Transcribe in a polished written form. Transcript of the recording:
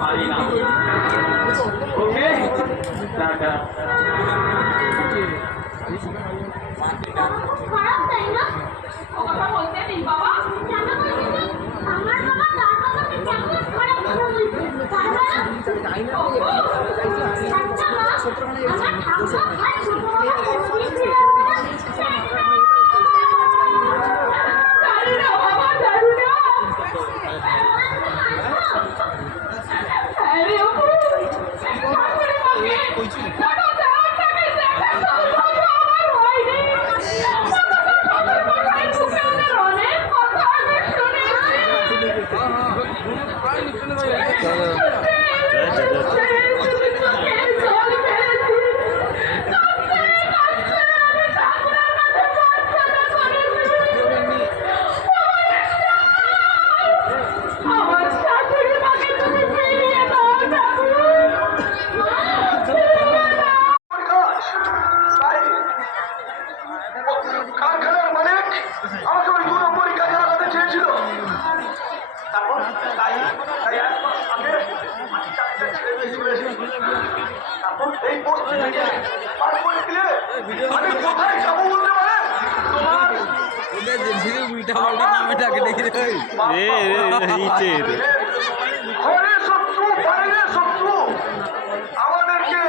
পারি না। ওকে টাটা। খারাপ তাই না? ও কথা বলতে নেই বাবা। কেন বলছিস? আমার বাবা তার বাবাকে কেমন খারাপ কথা বলছে? তার বাবা? আচ্ছা মা, আমার ঠাকুমা আর ছোট বাবা কোনোদিন ছিল না? জানি না বাবা, জানি না। আরে অপু, ঠাকুরের মাকে টাকা দাও, টাকা দাও, টাকা আমার হয়নি। অনেক কথা আমি আমার শাশুড়ি মাকে তুমি ফিরিয়ে দাও ঠাকুর। কারখানার মালিক আমাকে ওই 2 নম্বরই কাজে লাগাতে চেয়েছিল। তারপর তারপর এই বস্তি থেকে পার করে দিলে আমি কোথায় যাবো বলতে পারেন? ঘরে শত্রু, বাইরে শত্রু, আমাদেরকে